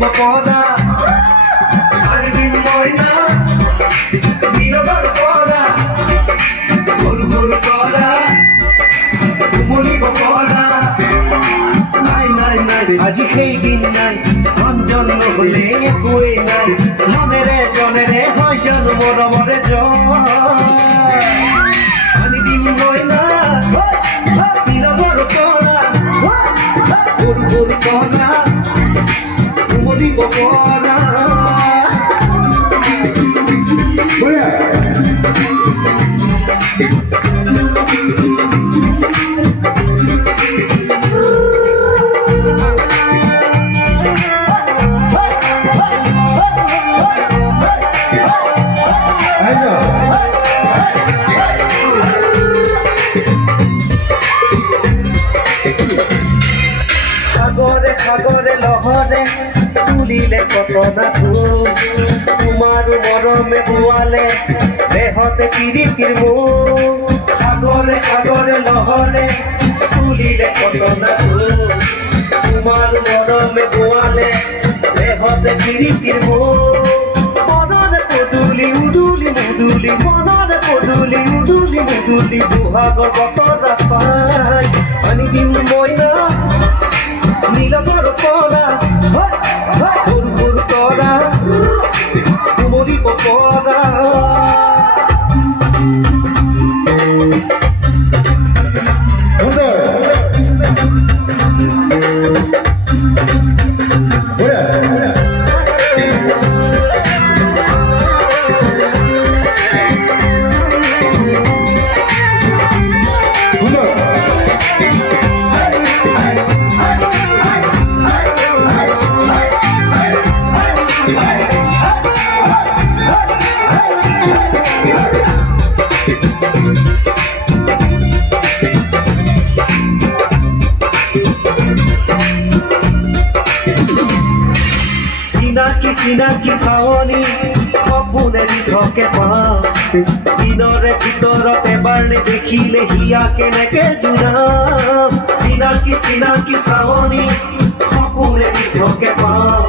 দিব পড়া পানি দিন ময়না নীরবর পড়া ভুল ভুল করা মনিব পড়া নাই নাই নাই আজি সেই দিন নাই ধন জন্ম হলে একোৱেই নাই ধনেৰে জনেৰে হয় জন্ম ৰবৰে জয় পানি দিন ময়না নীরবর পড়া ভুল ভুল করা মনিব পড়া সাগরে সাগরে লহরে তুলিলে কত না ফুল তোমার মরমে বোয়ালে দেহতে পিরিতির মুখ সাগরে সাগরে লহরে তুলিলে কত না ফুল তোমার মরমে বোয়ালে দেহতে পিরিতির মুখ মনরে পদুলি উদুলি মুদুলি মনরে পদুলি উদুলি মুদুলি দুহাগর বতরা পাই পানি দিন ময়না নীলবর পড়া ভুল ভুল করা মরিব পড়া চিনাকি চাৱনি সপোনে বিধকে পাওঁ দিনৰে ভিতৰত এবাৰ নেদেখিলে হিয়া কেনেকে জোৰাম চিনাকি চাৱনি সপোনে বিধকে পাওঁ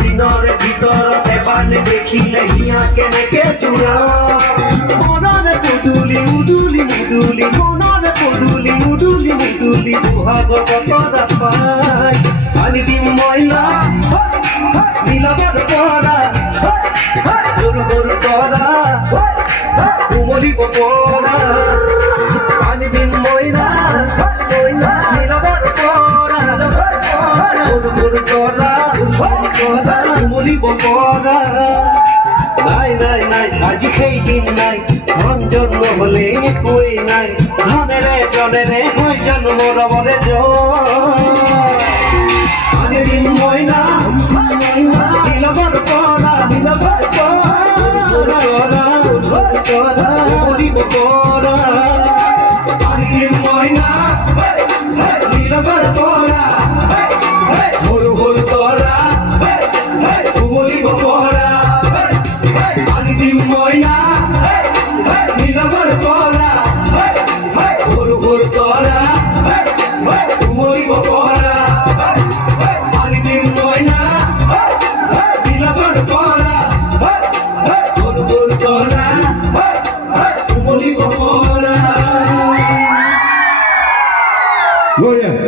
দিনৰে ভিতৰত এবাৰ নেদেখিলে হিয়া কেনেকে জোৰাম মনৰে পদুলি উদুলি মুদুলি মনৰে পদুলি উদুলি মুদুলি দুহাগৰ বতৰা পাই পানি দিম ময়না নীলবর পড়া ভুল ভুল করা মরিব পড়া পানি দিন ময়না নীলবর পড়া ভুল ভুল করা মরিব পড়া নাই নাই নাই আজি সেই দিন নাই ধন জন্ম হলে একোৱেই নাই ধনেৰে জনেৰে হয় জন্ম ৰবৰে জয় পানি দিন ময়না নীলবর পড়া মরিব পড়া পানি দিন ময়না নীলবর পড়া ভুল ভুল করা মরিব পড়া পানি দিন ময়না নীলবর পড়া ভুল ভুল করা মরিব পড়া পানি দিন ময়না নীলবর পড়া ভুল ভুল করা মরিব পড়া। Gloria.